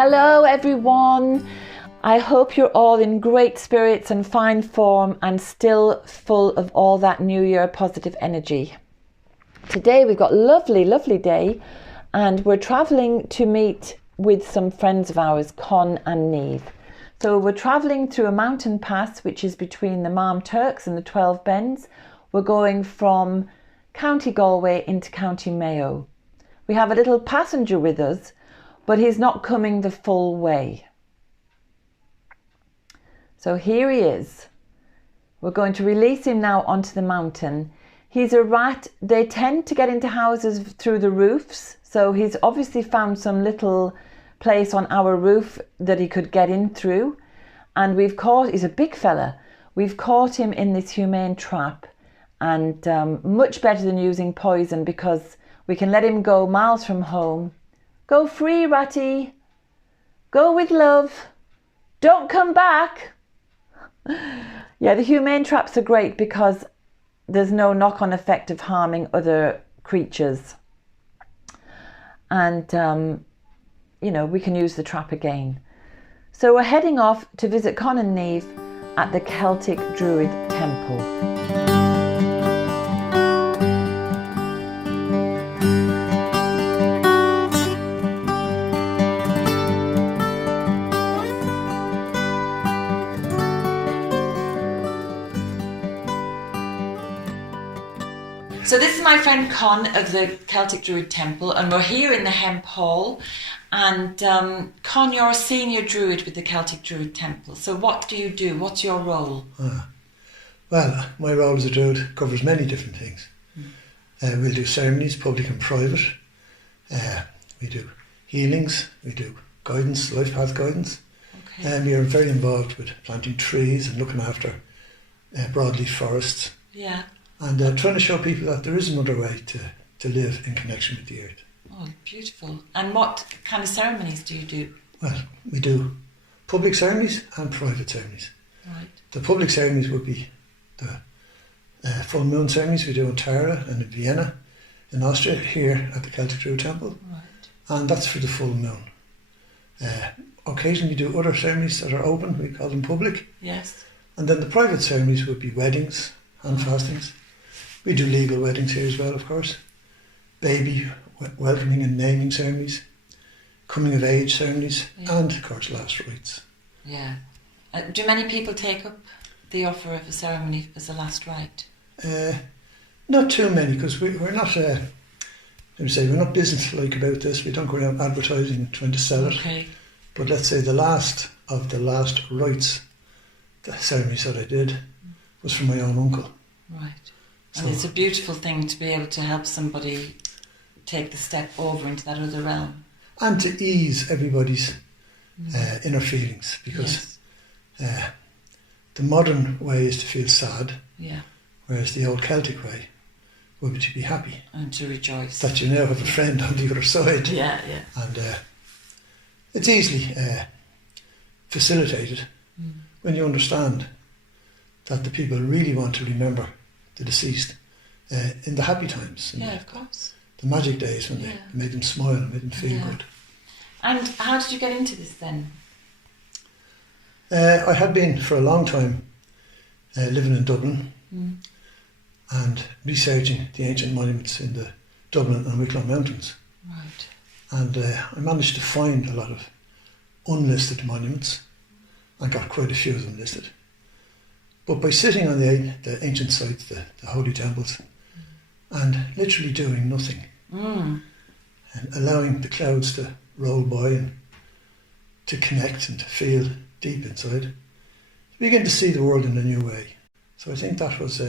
Hello everyone, I hope you're all in great spirits and fine form and still full of all that New Year positive energy. Today we've got a lovely day and we're travelling to meet with some friends of ours, Con and Niamh. So we're travelling through a mountain pass which is between the Malm Turks and the 12 Bends. We're going from County Galway into County Mayo. We have a little passenger with us, but he's not coming the full way. So here he is. We're going to release him now onto the mountain. He's a rat. They tend to get into houses through the roofs. So he's obviously found some little place on our roof that he could get in through. And he's a big fella. We've caught him in this humane trap, and much better than using poison because we can let him go miles from home. Go free, Ratty. Go with love. Don't come back. Yeah, the humane traps are great because there's no knock-on effect of harming other creatures. And, we can use the trap again. So we're heading off to visit Con and Niamh at the Celtic Druid Temple. So this is my friend Con of the Celtic Druid Temple, and we're here in the Hemp Hall. And Con, you're a senior druid with the Celtic Druid Temple. So what do you do? What's your role? Well, my role as a druid covers many different things. We'll do ceremonies, public and private. We do healings. We do guidance, life path guidance. Okay. And we are very involved with planting trees and looking after broadleaf forests. Yeah. And trying to show people that there is another way to live in connection with the earth. Oh, beautiful. And what kind of ceremonies do you do? Well, we do public ceremonies and private ceremonies. Right. The public ceremonies would be the full moon ceremonies we do in Terri and in Vienna, in Austria, here at the Celtic Druid Temple. Right. And that's for the full moon. Occasionally we do other ceremonies that are open, we call them public. Yes. And then the private ceremonies would be weddings and fastings. We do legal weddings here as well, of course. Baby welcoming and naming ceremonies, coming of age ceremonies, and of course last rites. Yeah. Do many people take up the offer of a ceremony as a last rite? Not too many, because we're not. We're not business-like about this. We don't go around advertising and trying to sell it. Okay. But let's say the last of the last rites, the ceremonies that I did, was for my own uncle. Right. So, and it's a beautiful thing to be able to help somebody take the step over into that other realm. And to ease everybody's inner feelings, because the modern way is to feel sad, whereas the old Celtic way would be to be happy. And to rejoice. That you now have a friend on the other side. Yeah. And it's easily facilitated when you understand that the people really want to remember the deceased in the happy times. Of course. The magic days when they made them smile and made them feel good. And how did you get into this then? I had been for a long time living in Dublin and researching the ancient monuments in the Dublin and Wicklow Mountains. Right. And I managed to find a lot of unlisted monuments. I got quite a few of them listed. But by sitting on the ancient sites, the holy temples, and literally doing nothing, and allowing the clouds to roll by and to connect and to feel deep inside, you begin to see the world in a new way. So I think that was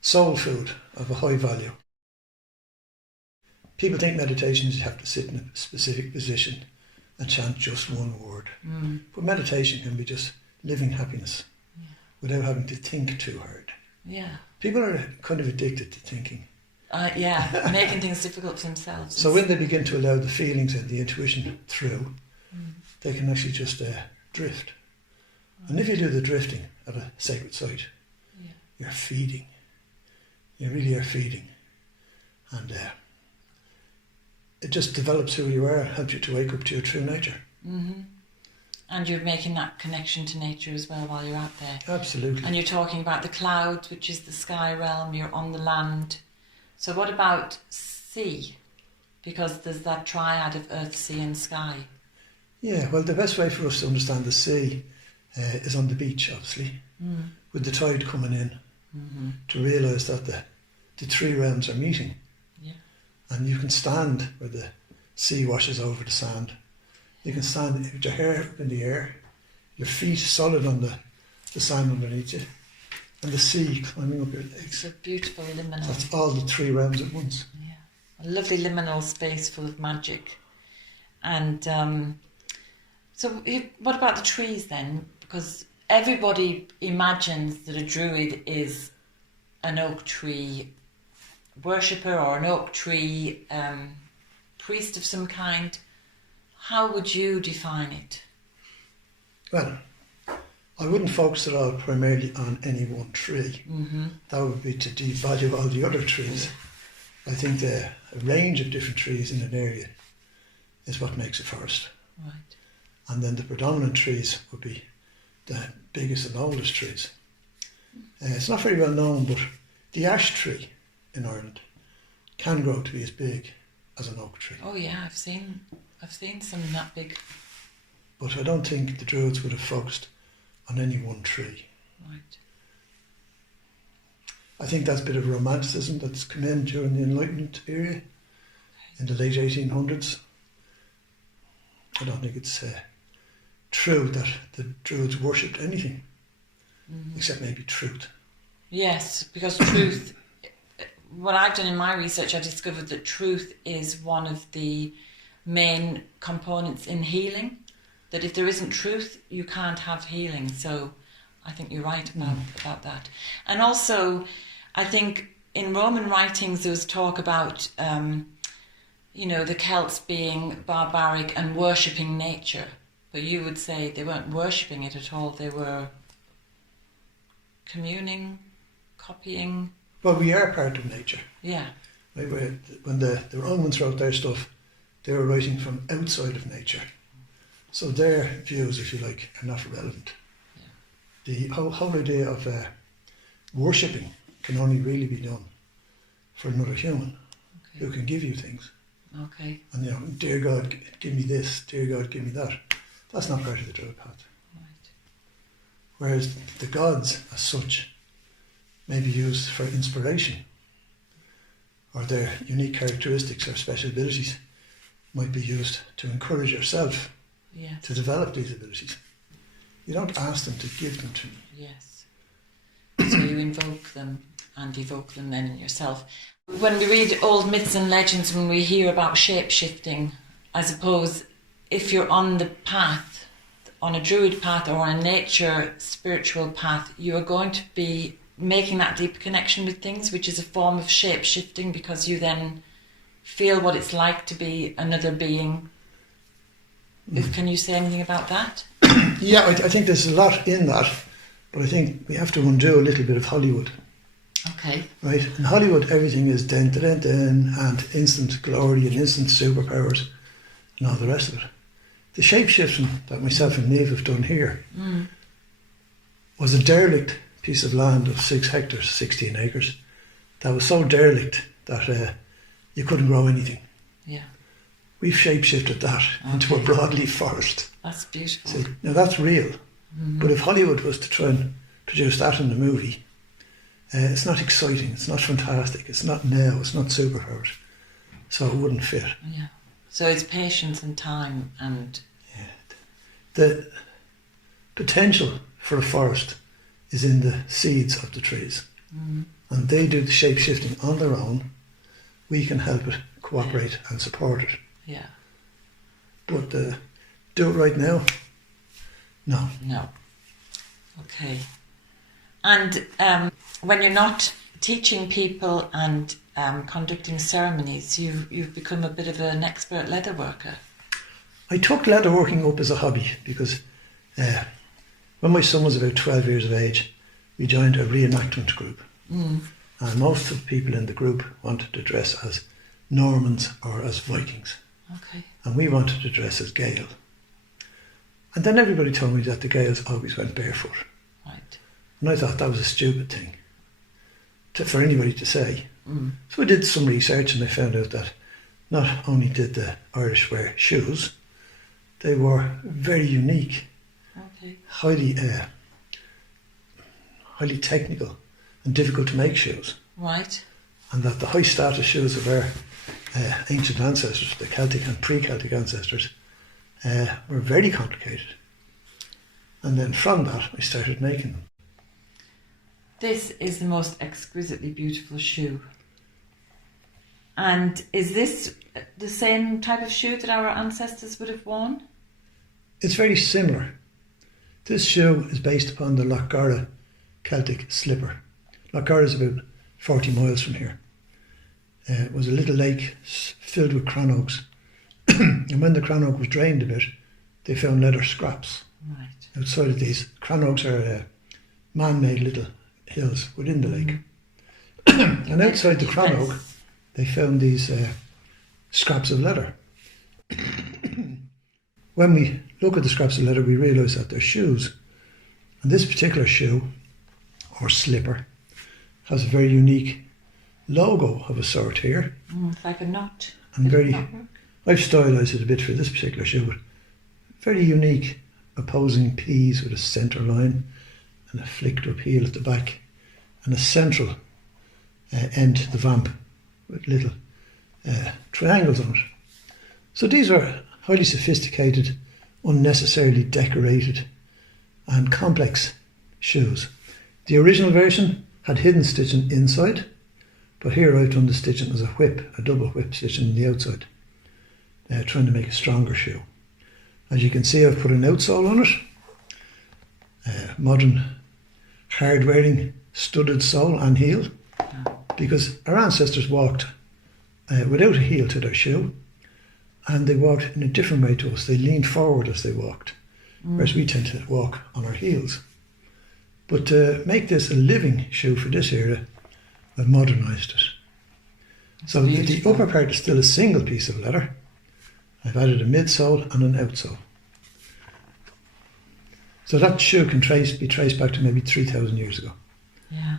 soul food of a high value. People think meditation is you have to sit in a specific position and chant just one word. But meditation can be just living happiness without having to think too hard. Yeah. People are kind of addicted to thinking. Making things difficult for themselves. So when they begin to allow the feelings and the intuition through, they can actually just drift. And if you do the drifting at a sacred site, you're feeding. You really are feeding. And it just develops who you are, helps you to wake up to your true nature. Mm-hmm. And you're making that connection to nature as well while you're out there. Absolutely. And you're talking about the clouds, which is the sky realm, you're on the land. So what about sea? Because there's that triad of earth, sea and sky. Yeah, well, the best way for us to understand the sea is on the beach, obviously, with the tide coming in, to realise that the three realms are meeting. Yeah. And you can stand where the sea washes over the sand. You can stand with your hair up in the air, your feet solid on the sand underneath you, and the sea climbing up your legs. It's a beautiful liminal. That's all the three realms at once. Yeah. A lovely liminal space full of magic. And what about the trees then? Because everybody imagines that a druid is an oak tree worshipper or an oak tree priest of some kind. How would you define it? Well, I wouldn't focus at all primarily on any one tree. That would be to devalue all the other trees. I think a range of different trees in an area is what makes a forest. Right. And then the predominant trees would be the biggest and oldest trees. It's not very well known, but the ash tree in Ireland can grow to be as big as an oak tree. Oh yeah, I've seen some that big. But I don't think the Druids would have focused on any one tree. Right. I think that's a bit of romanticism that's come in during the Enlightenment era in the late 1800s. I don't think it's true that the Druids worshipped anything except maybe truth. Yes, because truth, what I've done in my research, I discovered that truth is one of the main components in healing. That if there isn't truth, you can't have healing. So I think you're right about that. And also, I think in Roman writings there was talk about, the Celts being barbaric and worshipping nature. But you would say they weren't worshipping it at all. They were communing, copying. Well, we are part of nature. Yeah. When the Romans wrote their stuff, they were writing from outside of nature. So their views, if you like, are not relevant. Yeah. The whole idea of worshipping can only really be done for another human who can give you things. Okay. And, dear God, give me this, dear God, give me that. That's not part of the Druid path. Right. Whereas the gods, as such, may be used for inspiration, or their unique characteristics or special abilities might be used to encourage yourself to develop these abilities. You don't ask them to give them to you. Yes. So you invoke them and evoke them then in yourself. When we read old myths and legends, when we hear about shape-shifting, I suppose if you're on the path, on a druid path or on a nature spiritual path, you are going to be making that deep connection with things, which is a form of shape-shifting, because you then feel what it's like to be another being. Can you say anything about that? Yeah, I think there's a lot in that, but I think we have to undo a little bit of Hollywood. Okay. Right? In Hollywood, everything is den, and instant glory and instant superpowers and all the rest of it. The shape-shifting that myself and Niamh have done here was a derelict piece of land of 6 hectares, 16 acres, that was so derelict that you couldn't grow anything. Yeah. We've shape-shifted that into a broadleaf forest. That's beautiful. See, now that's real. But if Hollywood was to try and produce that in a movie, it's not exciting, it's not fantastic, it's not now, it's not superpowers. So it wouldn't fit. Yeah. So it's patience and time and... Yeah. The potential for a forest is in the seeds of the trees. And they do the shape-shifting on their own. We can help it, cooperate and support it. Yeah. But do it right now? No. No. Okay. And when you're not teaching people and conducting ceremonies, you've become a bit of an expert leather worker. I took leatherworking up as a hobby because when my son was about 12 years of age, we joined a reenactment group. And most of the people in the group wanted to dress as Normans or as Vikings. Okay. And we wanted to dress as Gael. And then everybody told me that the Gaels always went barefoot. Right. And I thought that was a stupid thing for anybody to say. So I did some research and I found out that not only did the Irish wear shoes, they were very unique, highly technical and difficult to make shoes. Right. And that the high status shoes of our ancient ancestors, the Celtic and pre-Celtic ancestors, were very complicated. And then from that I started making them. This is the most exquisitely beautiful shoe. And is this the same type of shoe that our ancestors would have worn? It's very similar. This shoe is based upon the Lochgara Celtic slipper. Lochgara is about 40 miles from here. It was a little lake filled with crannogs. And when the crannog was drained a bit, they found leather scraps. Right. Outside of these, crannogs are man-made little hills within the lake. And outside the crannog, they found these scraps of leather. When we look at the scraps of leather, we realise that they're shoes. And this particular shoe, or slipper, has a very unique logo of a sort here. It's like a knot. And I've stylised it a bit for this particular shoe, but very unique opposing P's with a centre line and a flicked up heel at the back and a central end to the vamp with little triangles on it. So these are highly sophisticated, unnecessarily decorated and complex shoes. The original version had hidden stitching inside, but here I've done the stitching as a whip, a double whip stitching on the outside, trying to make a stronger shoe. As you can see, I've put an outsole on it, modern hard-wearing studded sole and heel, because our ancestors walked without a heel to their shoe, and they walked in a different way to us. They leaned forward as they walked, whereas we tend to walk on our heels. But to make this a living shoe for this era, I've modernised it. So the upper part is still a single piece of leather. I've added a midsole and an outsole. So that shoe can be traced back to maybe 3,000 years ago. Yeah.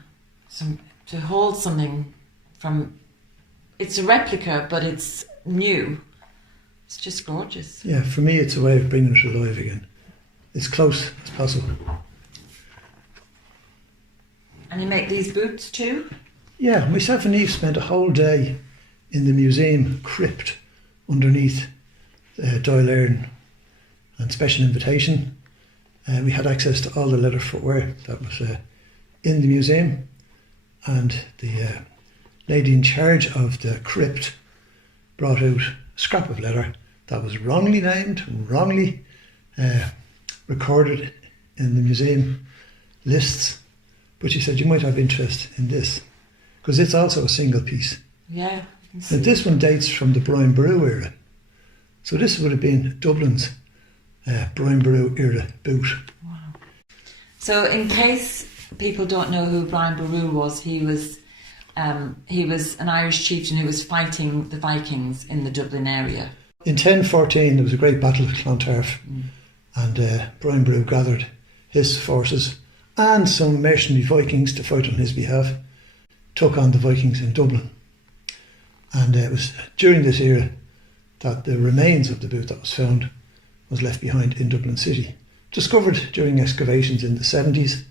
To hold something from... It's a replica, but it's new. It's just gorgeous. Yeah, for me it's a way of bringing it alive again. As close as possible. And you make these boots too? Yeah, myself and Eve spent a whole day in the museum crypt underneath Dáil Éireann and special invitation. We had access to all the leather footwear that was in the museum, and the lady in charge of the crypt brought out a scrap of leather that was wrongly named, wrongly recorded in the museum lists, but she said you might have interest in this because it's also a single piece. Yeah. Now this one dates from the Brian Boru era, so this would have been Dublin's Brian Boru era boot. Wow. So in case people don't know who Brian Boru was, he was an Irish chieftain who was fighting the Vikings in the Dublin area. In 1014 there was a great battle of Clontarf, and Brian Boru gathered his forces and some mercenary Vikings to fight on his behalf, took on the Vikings in Dublin. And it was during this era that the remains of the boot that was found was left behind in Dublin City. Discovered during excavations in the 70s,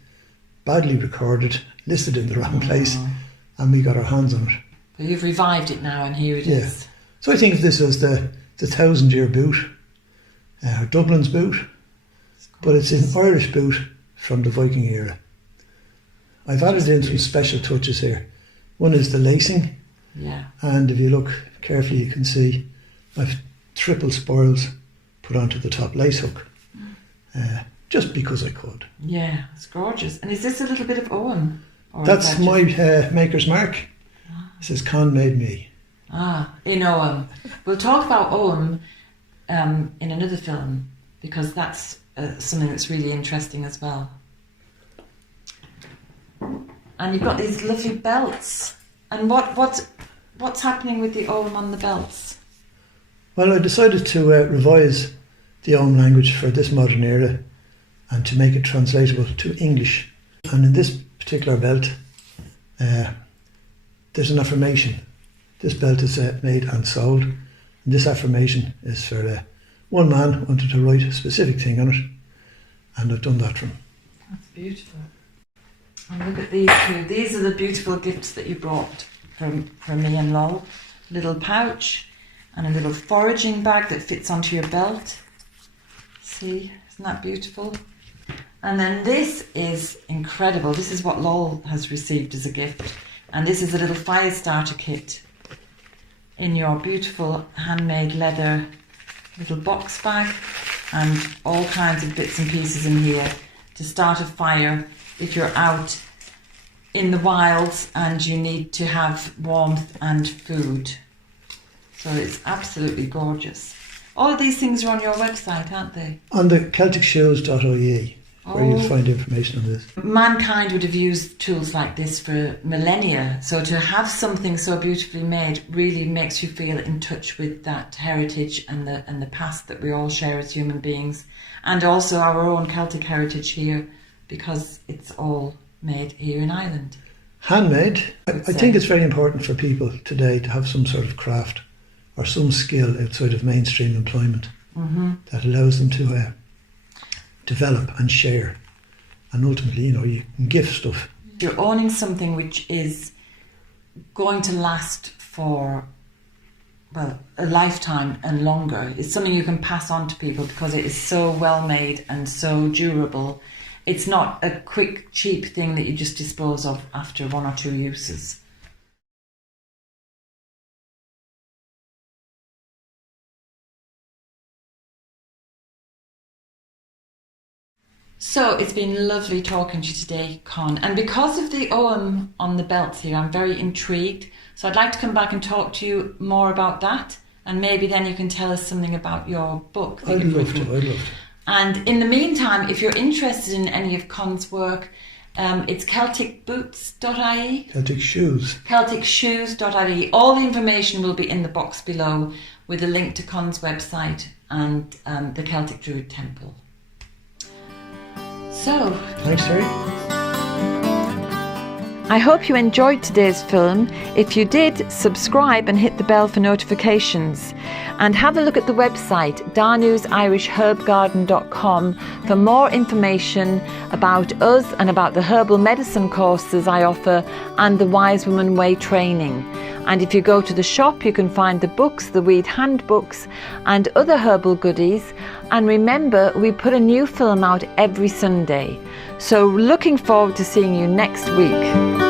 badly recorded, listed in the wrong place, and we got our hands on it. But you've revived it now and here it is. So I think of this as the 1,000-year boot, Dublin's boot, but it's an Irish boot from the Viking era. I've added in some special touches here. One is the lacing, and if you look carefully you can see I've triple spoils put onto the top lace hook, just because I could. Yeah, it's gorgeous. And is this a little bit of Owen? That's my maker's mark. It says Con made me. In Owen. We'll talk about Owen in another film, because that's something that's really interesting as well. And you've got these lovely belts. And what what's happening with the Ogham on the belts? Well, I decided to revise the Ogham language for this modern era and to make it translatable to English. And in this particular belt, there's an affirmation. This belt is made and sold. And this affirmation is for one man wanted to write a specific thing on it, and I've done that for him. That's beautiful. And look at these two. These are the beautiful gifts that you brought from me and Lol. Little pouch and a little foraging bag that fits onto your belt. See, isn't that beautiful? And then this is incredible. This is what Lol has received as a gift. And this is a little fire starter kit in your beautiful handmade leather little box bag, and all kinds of bits and pieces in here to start a fire if you're out in the wilds and you need to have warmth and food. So it's absolutely gorgeous. All of these things are on your website, aren't they? On the CelticShoes.ie, where you'll find information on this. Mankind would have used tools like this for millennia, so to have something so beautifully made really makes you feel in touch with that heritage and the past that we all share as human beings, and also our own Celtic heritage here, because it's all made here in Ireland. Handmade. I think it's very important for people today to have some sort of craft or some skill outside of mainstream employment that allows them to develop and share, and ultimately, you can gift stuff. You're owning something which is going to last for, well, a lifetime and longer. It's something you can pass on to people because it is so well made and so durable. It's not a quick, cheap thing that you just dispose of after one or two uses. So it's been lovely talking to you today, Con. And because of the Ogham on the belt here, I'm very intrigued. So I'd like to come back and talk to you more about that. And maybe then you can tell us something about your book. I'd love to. And in the meantime, if you're interested in any of Con's work, it's celticboots.ie. Celtic Shoes. celticshoes.ie. All the information will be in the box below with a link to Con's website and the Celtic Druid Temple. So, thanks, Terri. I hope you enjoyed today's film. If you did, subscribe and hit the bell for notifications. And have a look at the website, danusirishherbgarden.com, for more information about us and about the herbal medicine courses I offer and the Wise Woman Way training. And if you go to the shop, you can find the books, the weed handbooks and other herbal goodies. And remember, we put a new film out every Sunday. So looking forward to seeing you next week.